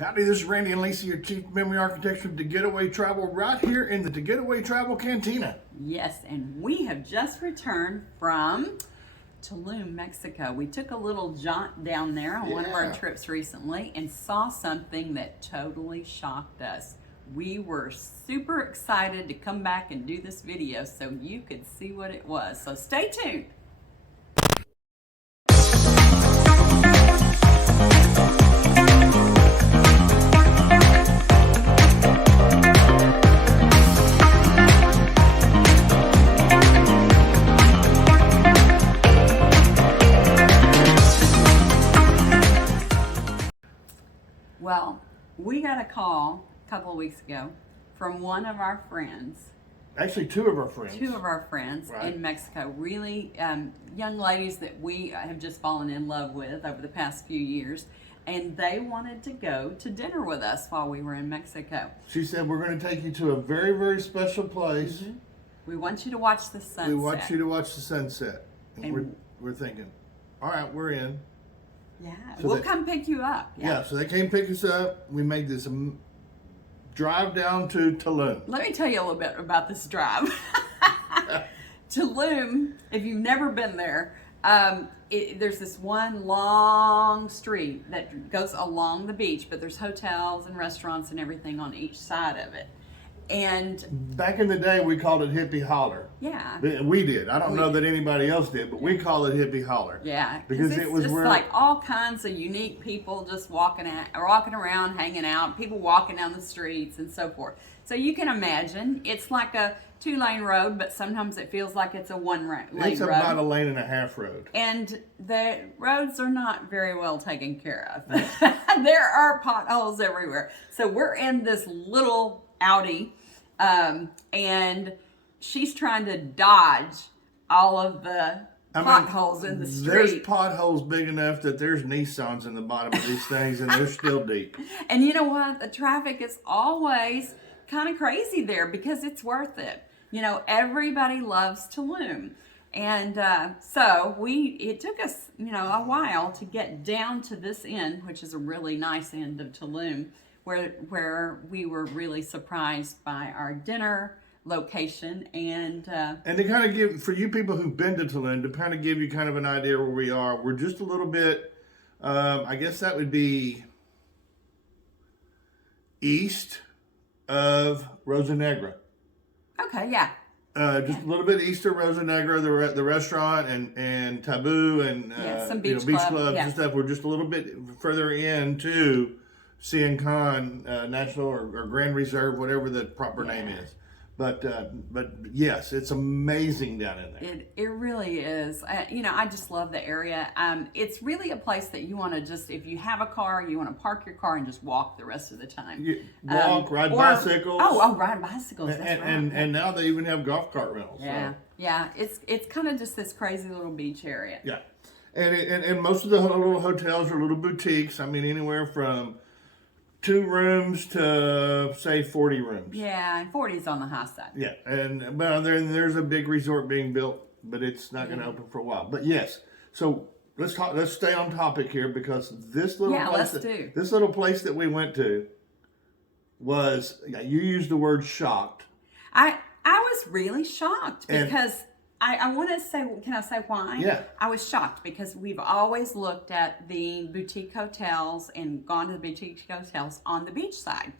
Howdy, this is Randy and Lisa, your Chief Memory Architects from Getaway Travel, right here in the Getaway Travel Cantina. Yes, and we have just returned from Tulum, Mexico. We took a little jaunt down there on one of our trips recently and saw something that totally shocked us. We were super excited to come back and do this video so you could see what it was. So stay tuned. Well, we got a call a couple of weeks ago from one of our friends. Actually, two of our friends. Right. In Mexico. Really young ladies that we have just fallen in love with over the past few years. And they wanted to go to dinner with us while we were in Mexico. She said, we're going to take you to a very, very special place. Mm-hmm. We want you to watch the sunset. We want you to watch the sunset. And we're thinking, all right, we're in. Yeah, so we'll come pick you up. Yeah, so they came pick us up. We made this drive down to Tulum. Let me tell you a little bit about this drive. Tulum, if you've never been there, there's this one long street that goes along the beach, but there's hotels and restaurants and everything on each side of it. And back in the day, we called it Hippie Holler. Yeah. We did. I don't know that anybody else did, but we call it Hippie Holler. Yeah. Because it was just like all kinds of unique people just walking around, hanging out, people walking down the streets and so forth. So you can imagine it's like a 2-lane road, but sometimes it feels like it's a 1-lane road. It's about a 1.5 lane road. And the roads are not very well taken care of. There are potholes everywhere. So we're in this little Audi. And she's trying to dodge all of the potholes in the street. There's potholes big enough that there's Nissans in the bottom of these things, and they're still deep. And you know what? The traffic is always kind of crazy there because it's worth it. You know, everybody loves Tulum. And so it took us, a while to get down to this end, which is a really nice end of Tulum, where we were really surprised by our dinner location and to kind of give, for you people who've been to Tulum, to kind of give you kind of an idea where we are, we're just a little bit, I guess that would be east of Rosa Negra. Okay, yeah. Just a little bit east of Rosa Negra, the restaurant and Taboo and some beach clubs and stuff. We're just a little bit further into Hun National or Grand Reserve, whatever the proper name is. But yes, it's amazing down in there. It really is. I just love the area. It's really a place that you want to just, if you have a car, you want to park your car and just walk the rest of the time. Ride bicycles. Ride bicycles. That's right. And now they even have golf cart rentals. Yeah, so. Yeah. It's kind of just this crazy little beach area. Yeah, and most of the little hotels are little boutiques. I mean, anywhere from 2 rooms to say 40 rooms. Yeah, and 40 is on the high side. Yeah, but there's a big resort being built, but it's not going to open for a while. But yes, so let's stay on topic here because this little place that we went to was, you used the word shocked. I was really shocked because I want to say, can I say why? Yeah. I was shocked because we've always looked at the boutique hotels and gone to the boutique hotels on the beach side.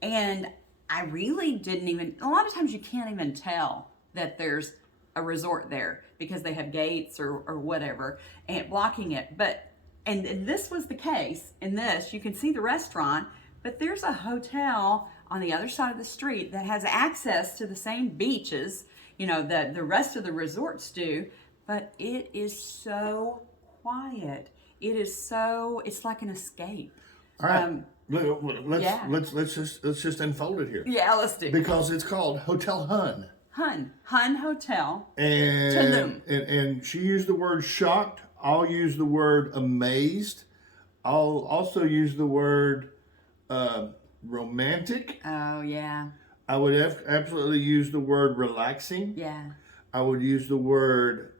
And I really didn't even, a lot of times you can't even tell that there's a resort there because they have gates or whatever and blocking it. And this was the case. In this, you can see the restaurant, but there's a hotel on the other side of the street that has access to the same beaches that the rest of the resorts do, but it is so quiet. It's like an escape. All right. Let's just unfold it here. Yeah, let's do it. Because it's called Hotel Hun. Hun Hotel. And Tulum. And she used the word shocked. I'll use the word amazed. I'll also use the word romantic. Oh, yeah. I would absolutely use the word relaxing. Yeah. I would use the word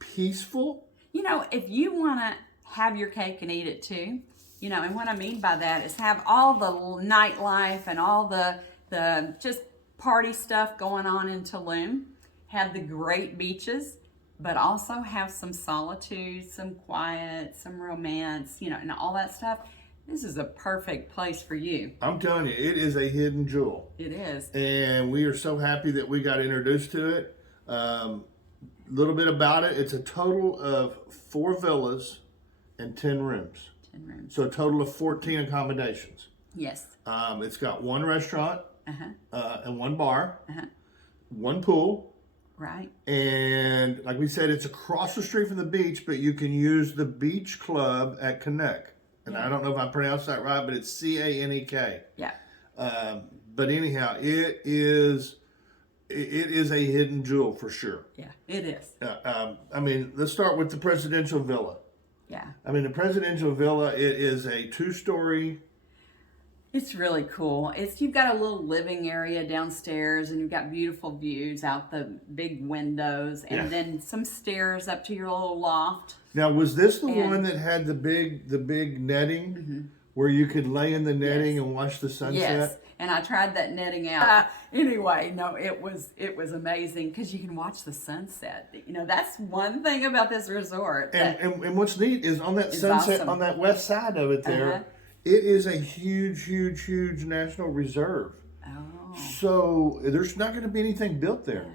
peaceful. If you want to have your cake and eat it too, You know, and what I mean by that is have all the nightlife and all the just party stuff going on in Tulum. Have the great beaches, but also have some solitude, some quiet, some romance, you know, and all that stuff. This is a perfect place for you. I'm telling you, it is a hidden jewel. It is. And we are so happy that we got introduced to it. Little bit about it. It's a total of 4 villas and 10 rooms. 10 rooms. So a total of 14 accommodations. Yes. It's got 1 restaurant and 1 bar, 1 pool. Right. And like we said, it's across the street from the beach, but you can use the beach club at Canek. And I don't know if I pronounced that right, but it's Canek. Yeah. But anyhow, it is a hidden jewel for sure. Yeah, it is. I mean, let's start with the presidential villa. Yeah. I mean, the presidential villa, it is a 2-story. It's really cool. You've got a little living area downstairs, and you've got beautiful views out the big windows, and then some stairs up to your little loft. Now, was this the one that had the big netting where you could lay in the netting and watch the sunset? Yes, and I tried that netting out. Anyway, no, it was amazing because you can watch the sunset. You know, that's one thing about this resort. And what's neat is on that sunset, on that west side of it there, it is a huge national reserve. Oh. So there's not going to be anything built there. Yeah.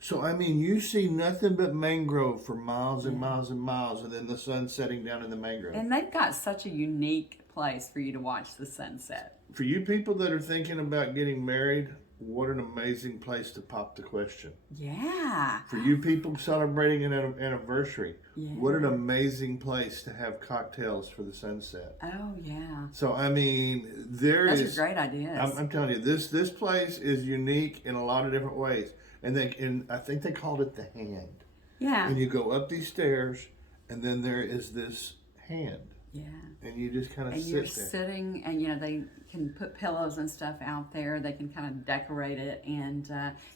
So, I mean, you see nothing but mangrove for miles and miles and miles, and then the sun setting down in the mangrove. And they've got such a unique place for you to watch the sunset. For you people that are thinking about getting married, what an amazing place to pop the question. Yeah. For you people celebrating an anniversary, what an amazing place to have cocktails for the sunset. Oh, yeah. So, I mean, Those are great ideas. I'm telling you, this place is unique in a lot of different ways. And I think they called it the hand. Yeah. And you go up these stairs, and then there is this hand. Yeah. And you just kind of sit there. And you're sitting, and you know, they can put pillows and stuff out there. They can kind of decorate it, and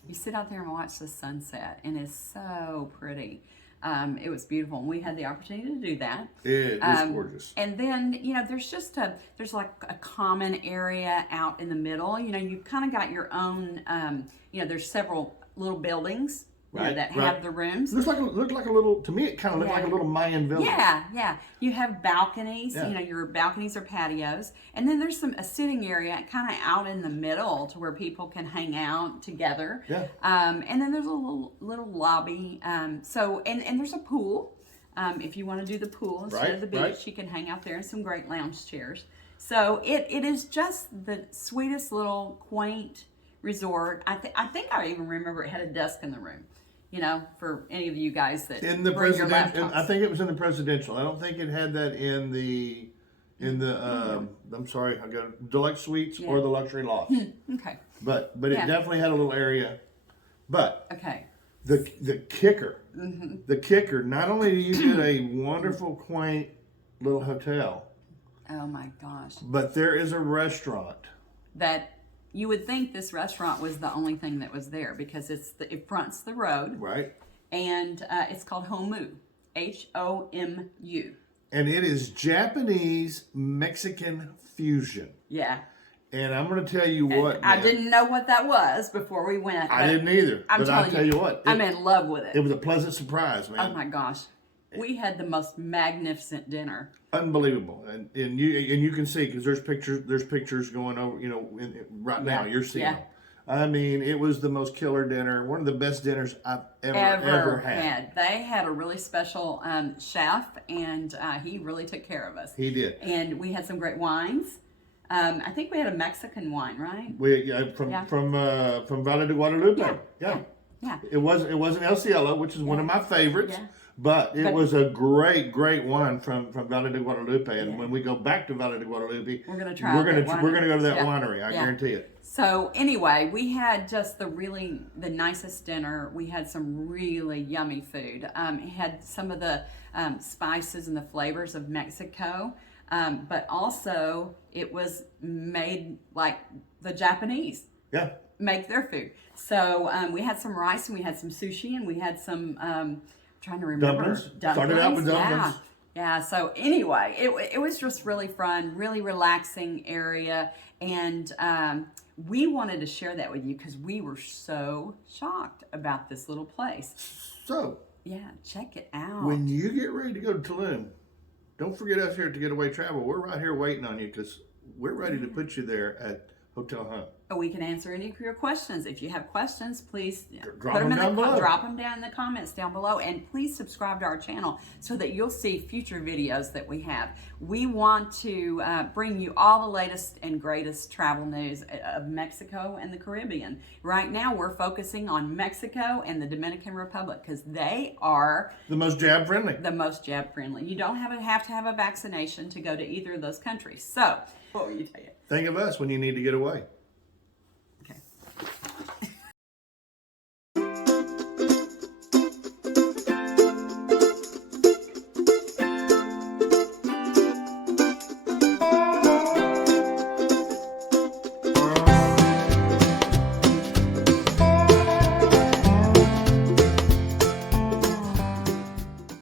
you sit out there and watch the sunset, and it's so pretty. It was beautiful, and we had the opportunity to do that. It is gorgeous. And then, you know, there's like a common area out in the middle. You know, you've kind of got your own, you know, there's several little buildings that have the rooms. Looked like a little, to me it kind of looked like a little Mayan village. Yeah. You have balconies, you know, your balconies are patios. And then there's a sitting area kind of out in the middle to where people can hang out together. Yeah. And then there's a little lobby. And there's a pool. If you want to do the pool instead of the beach, you can hang out there in some great lounge chairs. So it is just the sweetest little quaint resort. I think I even remember it had a desk in the room. You know, for any of you guys that in the presidential, I think it was in the presidential. I don't think it had that in the I'm sorry, I got deluxe suites or the luxury loft. Okay. But it definitely had a little area. But the kicker, not only do you get a wonderful, quaint little hotel. Oh my gosh. But there is a restaurant that you would think this restaurant was the only thing that was there because it fronts the road. Right. And it's called Homu. Homu. And it is Japanese Mexican fusion. Yeah. And I'm going to tell you what. I didn't know what that was before we went. I didn't either. But I'll tell you what. I'm in love with it. It was a pleasant surprise, man. Oh my gosh. We had the most magnificent dinner. Unbelievable, and you can see because there's pictures going over, you know, right now you're seeing them. I mean, it was the most killer dinner, one of the best dinners I've ever had. They had a really special chef, and he really took care of us. He did, and we had some great wines. I think we had a Mexican wine, right? From Valle de Guadalupe. Yeah. It wasn't El Cielo, which is one of my favorites. Yeah. But it was a great wine from Valle de Guadalupe, and when we go back to Valle de Guadalupe, we're going to go to that winery. I guarantee it. So anyway, we had just the nicest dinner. We had some really yummy food. It had some of the spices and the flavors of Mexico, but also it was made like the Japanese. Yeah. Make their food. So we had some rice and we had some sushi and we had some. Trying to remember. Dumplings. Started out with dumplings. Yeah, so anyway, it was just really fun, really relaxing area. And we wanted to share that with you because we were so shocked about this little place. So, yeah, check it out. When you get ready to go to Tulum, don't forget us here at Getaway Travel. We're right here waiting on you because we're ready to put you there at Hotel Hun. We can answer any of your questions. If you have questions, please drop them down in the comments down below, and please subscribe to our channel so that you'll see future videos that we have. We want to bring you all the latest and greatest travel news of Mexico and the Caribbean. Right now, we're focusing on Mexico and the Dominican Republic because they are the most jab friendly. The most jab friendly. You don't have to have a vaccination to go to either of those countries. So, what will you tell you? Think of us when you need to get away.